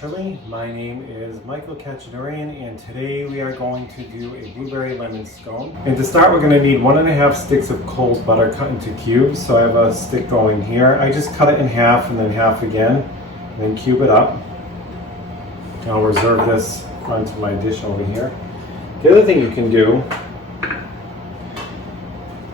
naturally. My name is Michael Kachadorian, and today we are going to do a blueberry lemon scone. And to start, we're going to need 1.5 sticks of cold butter cut into cubes. So I have a stick going here. I just cut it in half and then half again, and then cube it up. I'll reserve this onto my dish over here. The other thing you can do,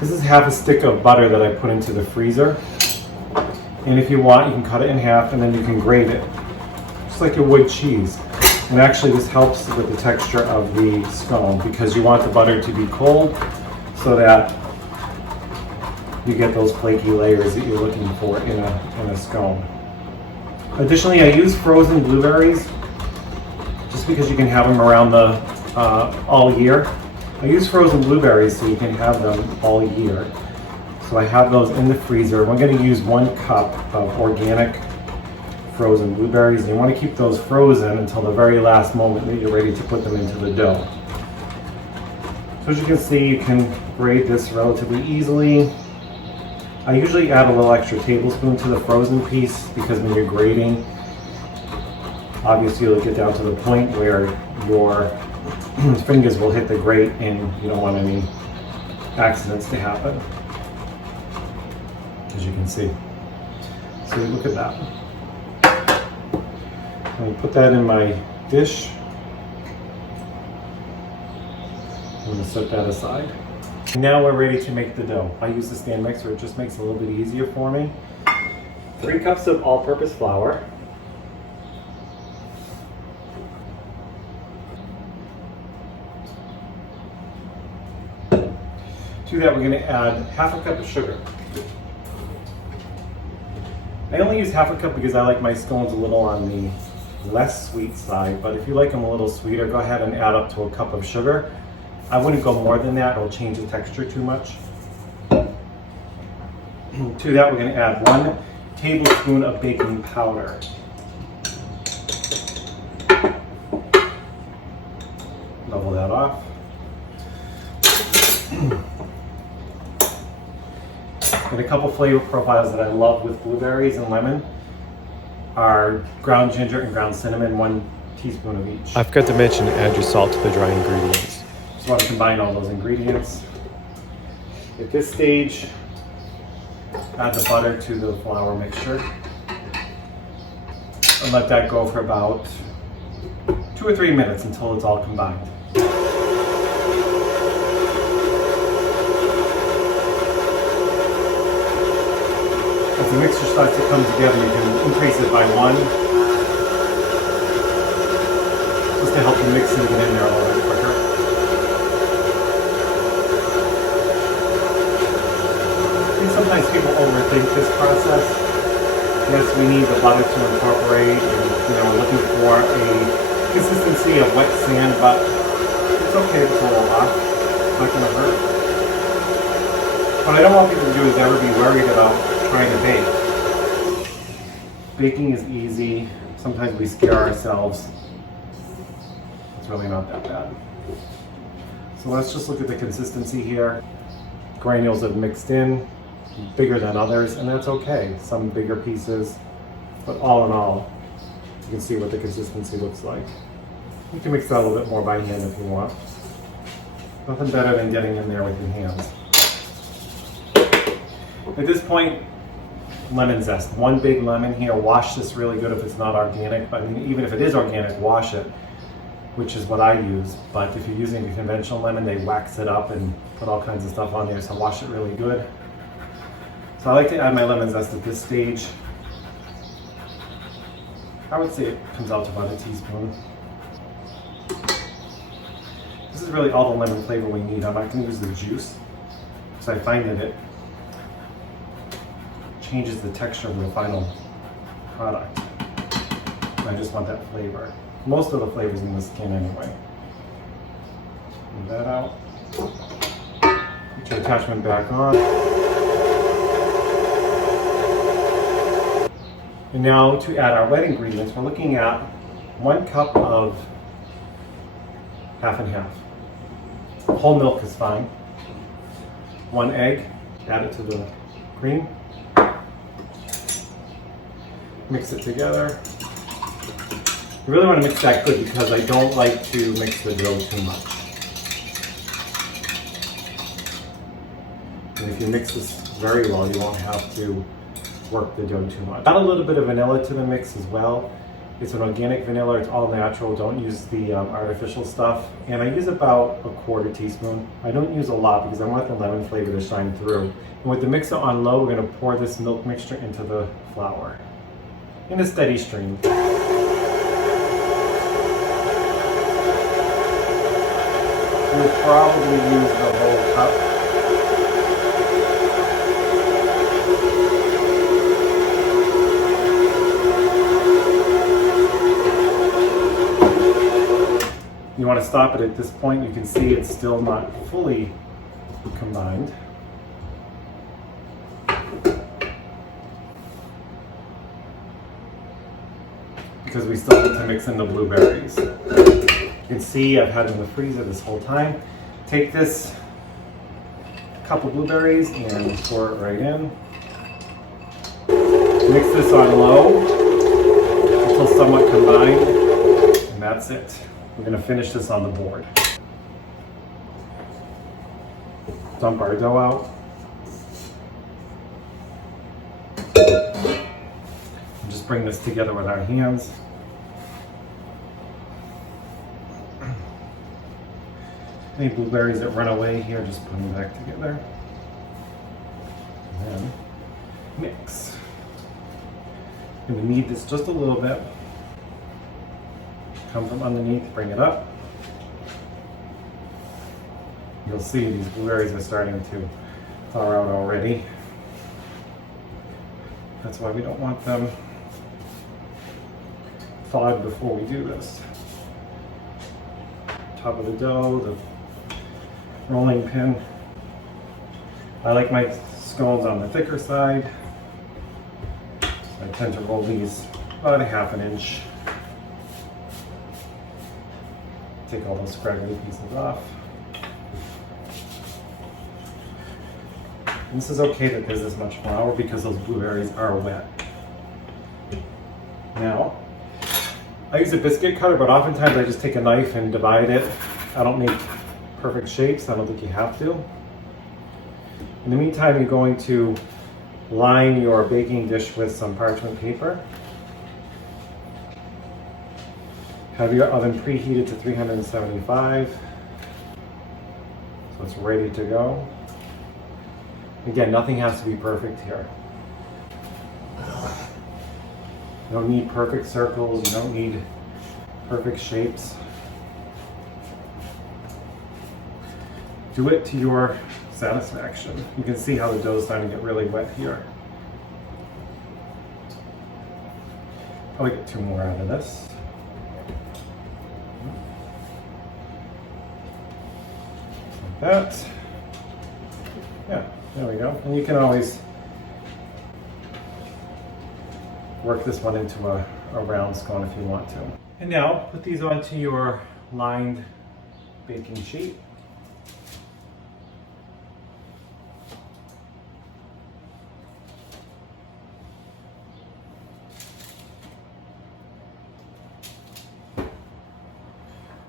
this is half a stick of butter that I put into the freezer. And if you want, you can cut it in half and then you can grate it, just like you would cheese. And actually this helps with the texture of the scone because you want the butter to be cold so that you get those flaky layers that you're looking for in a scone. Additionally, I use frozen blueberries just because you can have them around all year. I use frozen blueberries so you can have them all year. So I have those in the freezer. We're going to use 1 cup of organic frozen blueberries. And you want to keep those frozen until the very last moment that you're ready to put them into the dough. So as you can see, you can grate this relatively easily. I usually add a little extra tablespoon to the frozen piece because when you're grating, obviously you'll get down to the point where your fingers will hit the grate and you don't want any accidents to happen, as you can see. So look at that. I'm going to put that in my dish. I'm going to set that aside. Now we're ready to make the dough. I use the stand mixer, it just makes it a little bit easier for me. 3 cups of all-purpose flour. To that, we're going to add half a cup of sugar. I only use half a cup because I like my scones a little on the less sweet side, but if you like them a little sweeter, go ahead and add up to a cup of sugar. I wouldn't go more than that, it'll change the texture too much. To that, we're going to add 1 tablespoon of baking powder. Level that off. And a couple flavor profiles that I love with blueberries and lemon are ground ginger and ground cinnamon, 1 teaspoon of each. I forgot to mention add your salt to the dry ingredients. Just want to combine all those ingredients. At this stage, add the butter to the flour mixture and let that go for about 2 or 3 minutes until it's all combined. As the mixture starts to come together, you can increase it by 1, just to help the mixing get in there a little bit quicker. I think sometimes people overthink this process. Yes, we need the butter to incorporate, and we're looking for a consistency of wet sand, but it's okay if it's a little hot. It's not going to hurt. What I don't want people to do is ever be worried about trying to bake. Baking is easy. Sometimes we scare ourselves. It's really not that bad. So let's just look at the consistency here. Granules have mixed in, bigger than others, and that's okay. Some bigger pieces, but all in all, you can see what the consistency looks like. You can mix that a little bit more by hand if you want. Nothing better than getting in there with your hands. At this point, lemon zest. 1 big lemon here. Wash this really good if it's not organic. I mean, even if it is organic, wash it, which is what I use. But if you're using a conventional lemon, they wax it up and put all kinds of stuff on there, so wash it really good. So I like to add my lemon zest at this stage. I would say it comes out to about 1 teaspoon. This is really all the lemon flavor we need. I'm not going to use the juice because I find that it changes the texture of the final product. I just want that flavor. Most of the flavor's in the skin anyway. Move that out. Put your attachment back on. And now to add our wet ingredients, we're looking at 1 cup of half and half. Whole milk is fine. 1 egg, add it to the cream. Mix it together. You really want to mix that good because I don't like to mix the dough too much. And if you mix this very well, you won't have to work the dough too much. Add a little bit of vanilla to the mix as well. It's an organic vanilla, it's all natural, don't use the artificial stuff. And I use about a quarter teaspoon. I don't use a lot because I want the lemon flavor to shine through. And with the mixer on low, we're gonna pour this milk mixture into the flour in a steady stream. We'll probably use the whole cup. You want to stop it at this point. You can see it's still not fully combined. Because we still need to mix in the blueberries. You can see I've had it in the freezer this whole time. Take this cup of blueberries and pour it right in. Mix this on low until somewhat combined, and that's it. We're going to finish this on the board. Dump our dough out. And just bring this together with our hands. Any blueberries that run away here, just put them back together. And then mix. I'm going to knead this just a little bit. Come from underneath, bring it up. You'll see these blueberries are starting to thaw out already. That's why we don't want them thawed before we do this. Top of the dough, the rolling pin. I like my scones on the thicker side. I tend to roll these about a half an inch. Take all those scraggly pieces off. And this is okay that there's this much flour because those blueberries are wet. Now, I use a biscuit cutter, but oftentimes I just take a knife and divide it. I don't make perfect shapes, I don't think you have to. In the meantime, you're going to line your baking dish with some parchment paper. Have your oven preheated to 375, so it's ready to go. Again, nothing has to be perfect here. You don't need perfect circles, you don't need perfect shapes. Do it to your satisfaction. You can see how the dough is starting to get really wet here. Probably get 2 more out of this. That. Yeah, there we go. And you can always work this one into a round scone if you want to. And now put these onto your lined baking sheet.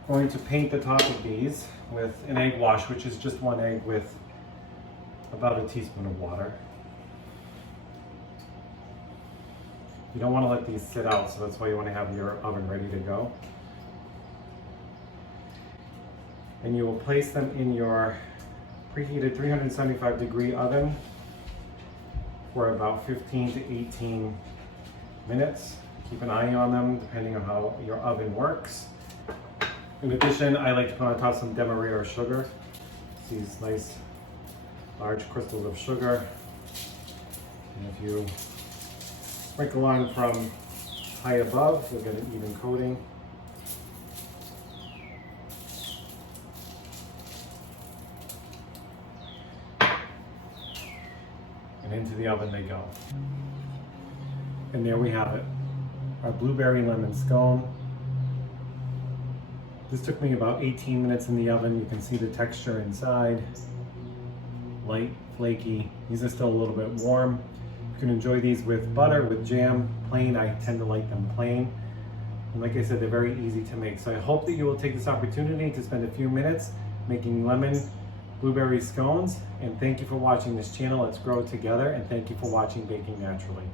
Going to paint the top of these with an egg wash, which is just 1 egg with about a teaspoon of water. You don't want to let these sit out, so that's why you want to have your oven ready to go. And you will place them in your preheated 375-degree oven for about 15 to 18 minutes. Keep an eye on them depending on how your oven works. In addition, I like to put on top some Demerara sugar. These nice large crystals of sugar. And if you sprinkle on from high above, you'll get an even coating. And into the oven they go. And there we have it, our blueberry lemon scone. This took me about 18 minutes in the oven. You can see the texture inside. Light, flaky. These are still a little bit warm. You can enjoy these with butter, with jam, plain. I tend to like them plain. And like I said, they're very easy to make. So I hope that you will take this opportunity to spend a few minutes making lemon blueberry scones. And thank you for watching this channel. Let's grow together. And thank you for watching Baking Naturally.